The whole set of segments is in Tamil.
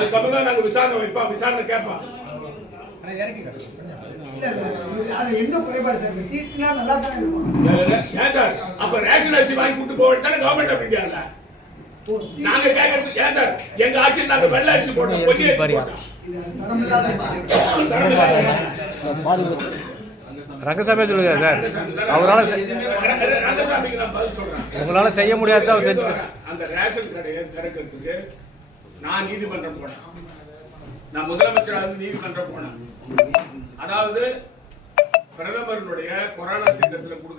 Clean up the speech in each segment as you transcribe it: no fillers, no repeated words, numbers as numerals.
அது சம்பந்தம் நாங்க விசாரணை வைப்போம், விசாரணை கேட்போம். என்ன குறைபாடு சார்? தீர்த்தினா நல்லா தானே இருக்கும். ஏன் சார் அப்ப ரேஷன் அரிசி வாங்கி கூட்டு போக தானே கவர்மெண்ட் ஆஃப் இந்தியால நாங்க கேட்கறது? ஏன் சார் எங்க ஆட்சியில் நாங்க வெள்ளை அரிசி போட்டோம், பொன்னி அரிசி போட்டோம். ரங்கசாமி சொல்லுங்க சார், அவரால் ரங்கசாமிக்கு நான் பதில் சொல்றேன். உங்களால செய்ய முடியாத அவர் செஞ்சு அந்த ரேஷன் கடையை திறக்கிறதுக்கு நான் நீதிமன்றம் போனேன். நான் முதலமைச்சராக இருந்து நீதிமன்றம் போனேன். அதாவது பிரதமருடைய கொரோனா திட்டத்தில் கொடுக்க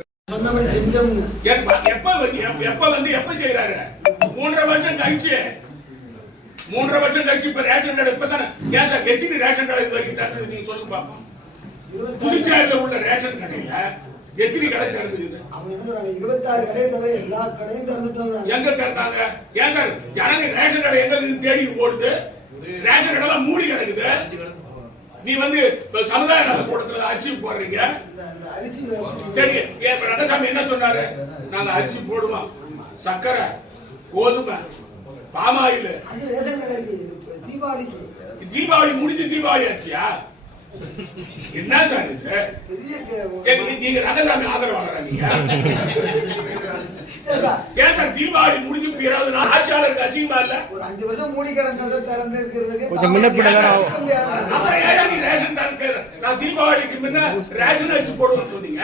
எப்ப செய்யறாரு? 3.5 வருஷம் கழிச்சு, 3.5 வருஷம் கழிச்சு இப்ப ரேஷன் கடை இப்பதானே. ஏன் சார் எத்தனை ரேஷன் கடை வரைக்கும் தந்தது நீங்க சொல்லுங்க பாப்போம். புதுச்சேரியில உள்ள ரேஷன் கடையில எத்தனை கடை திறந்துக்குது? 26 கடை தவிர எல்லா கடையும் திறந்துட்டாங்க. எங்க திறந்தாங்க? ஏன் சார் ஜனங்க ரேஷன் கடை எங்க தேடி ஓடுது? ரேஷன் கடை எல்லாம் மூடி கிடக்குது. நீ சமுதாய நல கூட்டத்துல அரிசி போடுறீங்க. சரி, ரங்கசாமி என்ன சொன்னாரு? நாங்க அரிசி போடுவோம், சர்க்கரை, கோதுமை, பாமாயில். தீபாவளி முடிஞ்சு தீபாவளி ஆச்சியா? என்ன சார் இது? நீங்க ரங்கசாமி ஆதரவாளரா? நீங்க தீபாவளி முடிஞ்சு பிறகு ஆட்சியாளருக்கு அசிங்கமா இல்ல? ஒரு 5 வருஷம் மூடி கிடந்ததை திறந்து இருக்கிறதுக்கு கொஞ்சம் முன்ன பின்ன ரேஷன் நான் தீபாவளிக்கு முன்ன ரேஷன் அரிசி போடுவேன்னு சொன்னீங்க.